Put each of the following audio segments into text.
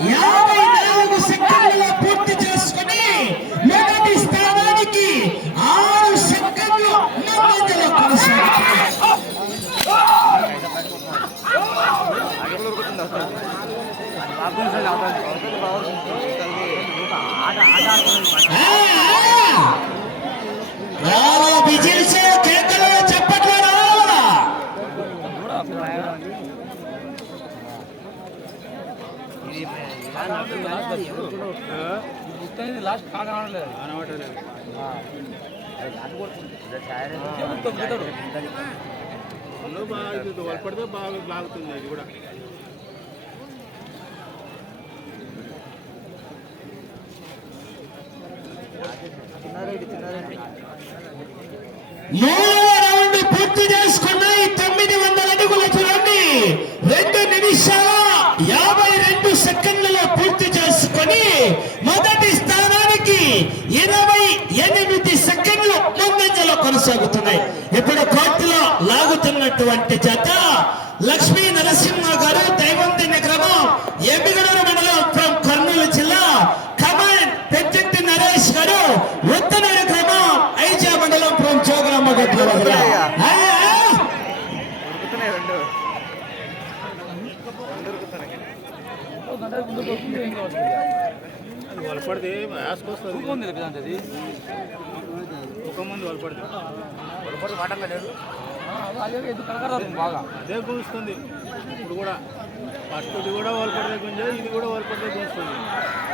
54 సెకండ్లలో పూర్తి చేసుకుని మొదటి స్థానానికి 6 సెకండ్లు ముందంజలో కొనసాగుతున్నాయి. విజిల్స్ కేకలు చెప్పట్లు రావాలా? లాస్ట్ కాకనలేదు పడితే బాగా లాగుతుంది అది కూడా. మూడవ రౌండ్ పూర్తి చేసుకున్నాయి. 900 అడుగుల చూడండి 2 నిమిషాల 52 సెకండ్లలో పూర్తి చేసుకొని మొదటి స్థానానికి 28 సెకండ్లు ముందంజలో కొనసాగుతున్నాయి. ఇప్పుడు కోర్టులో లాగుతున్నటువంటి జత లక్ష్మీ నరసింహ గారు, దైవంతిని గ్రామం, ఎమ్మిగనూరు మండలం, ఫ్రమ్ కర్నూలు జిల్లా. కమాండ్ పెద్దంటి నరేష్ గారు, ఉత్తనూరు గ్రామం, ఐజా మండలం, ఫ్రమ్ జోగులాంబ గద్వాల జిల్లా. వలపడితే వస్తుంది ఒక ముందు వలపడితే వాటంగా లేదు బాగా అదే గుంస్తుంది. ఇప్పుడు కూడా ఫస్ట్ ఇది కూడా వలపడితే గుంజే, ఇది కూడా వలపడితే గుంస్తుంది.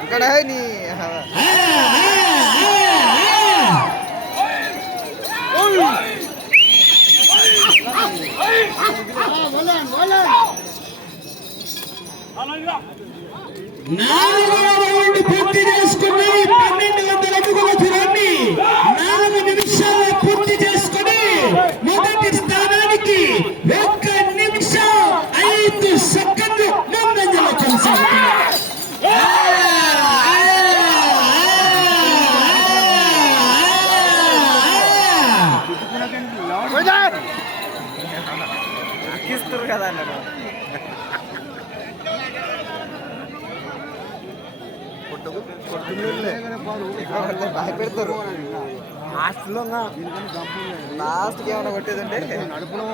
ఇక్కడ నాలుగవ రౌండ్ పూర్తి చేసుకుని 1200 అడుగుల దూరాన్ని 4 నిమిషాల్లో పూర్తి చేసుకుని మొదటి స్థానానికి 1 నిమిషం 5 సెకండ్లు ముందంజలో కొనసాగుతున్నారు. కదా పెడతారు లాస్ట్ ఏమైనా కొట్టేదంటే నడుపులో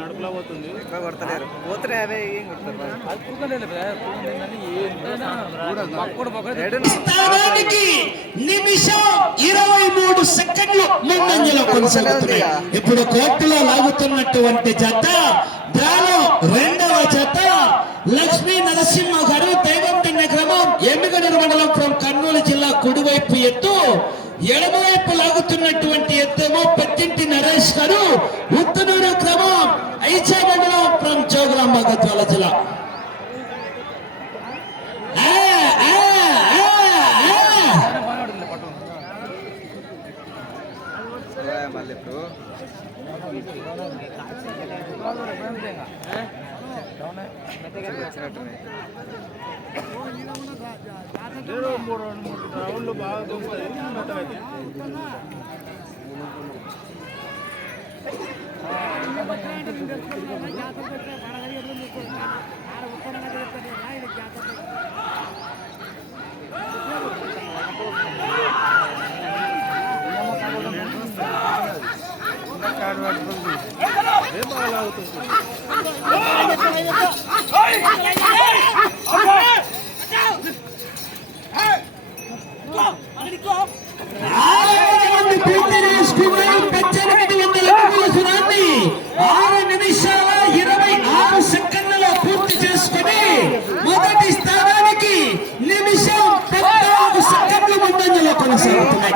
నడుపులో పోతుంది, ఎక్కువ కొడతలేరు. పోతే అవే ఏం స్థానానికి నిమిషం 23 సెకండ్లు ముందంజలో కొనసాగుతున్నాయి. ఇప్పుడు కోర్టులో లాగుతున్నటువంటి జత డ్రాలో రెండవ జత లక్ష్మీ నరసింహ గారు, దైవంతిని గ్రామం, ఎమ్మిగనూరు మండలం, ఫ్రమ్ కర్నూలు జిల్లా. కుడివైపు ఎత్తు, ఎడమవైపు లాగుతున్నటువంటి ఎత్తేమో పెద్దంటి నరేష్ గారు, ఉత్తనూరు గ్రామం, ఐజా మండలం, ఫ్రమ్ జోగులాంబ గద్వాల జిల్లా. మళ్ళీ ఇప్పుడు మూడు రౌండ్లు బాగా దొరుకుతాయి. పూర్తి చేసుకున్నాయి. 1800 అడుగుల దూరాన్ని 6 నిమిషాల 26 సెకండ్లలో పూర్తి చేసుకుని మొదటి స్థానానికి నిమిషం 14 సెకండ్ల ముందంజలో కొనసాగుతున్నాయి.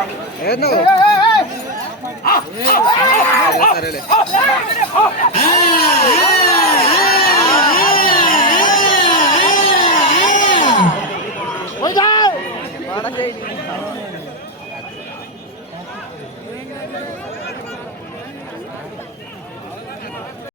సరేలే